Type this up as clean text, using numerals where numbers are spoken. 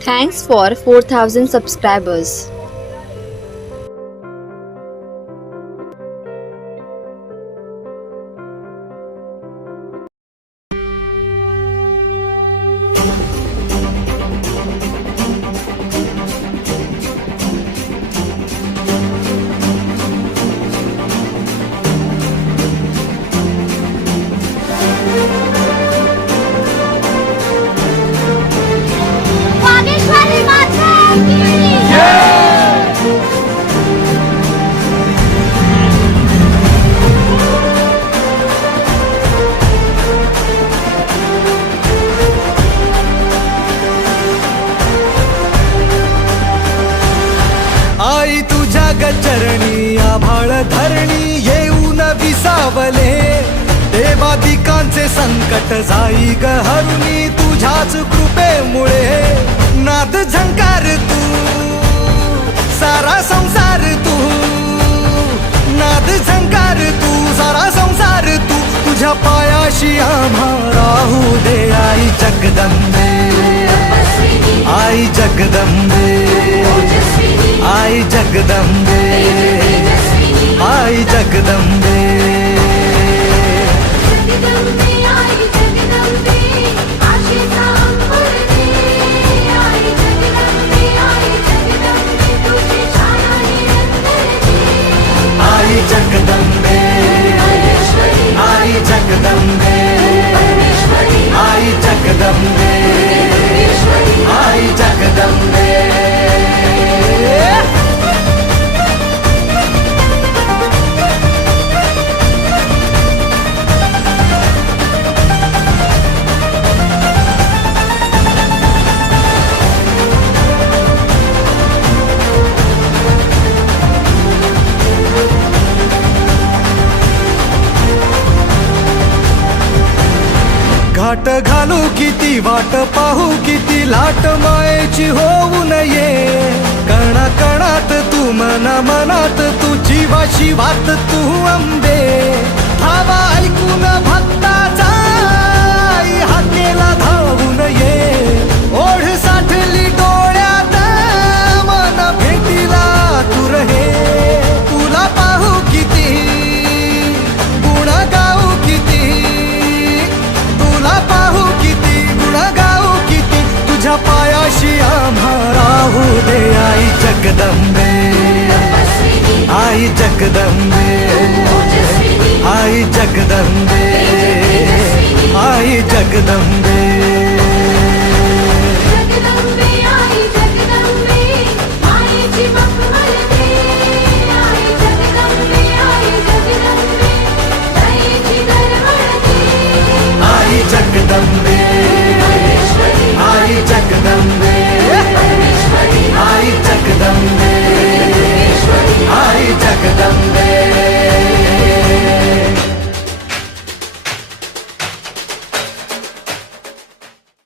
Thanks for 4,000 subscribers. Vageshwari माता की आई तुझ्या गचरणी आभाळ धरणी येऊन विसावले देवादिकांचे संकट जाई ग हरुणी तुझ्याच कृपेमुळे नाद झंकार तू सारा संसार तू नाद झंकार तू सारा संसार तू तुझ्या पायाशी आम्हा राहू दे आई जगदंबे आई जगदंबे आई जगदंबे आई जगदंबे जगदंबे आई जगदंबे आशेचा अंबर दे आई जगदंबे तुझी छाया निरंतर दे आई जगदंबे वागेश्वरी आई जगदंबे परमेश्वरी आई जगदंबे वागेश्वरी आई जगदंबे घाट घालू किती वाट पाहू किती लाट मायेची होऊ नये कणा कणात तू मना मनात तू जीवा शिवात तू अंबे धावा ऐकून भक्ताचा आई हाकेला धावू नये ओढ साठली डोळ्यात मन भेटीला तू रहे तुला पाहू किती गुण गाऊ किती तुला पाहू किती गुण गाऊ किती तुझ्या पायाशी आम्हा राहू दे आई जगदंबे आई जगदंबे आई जगदंबे आई जगदंबे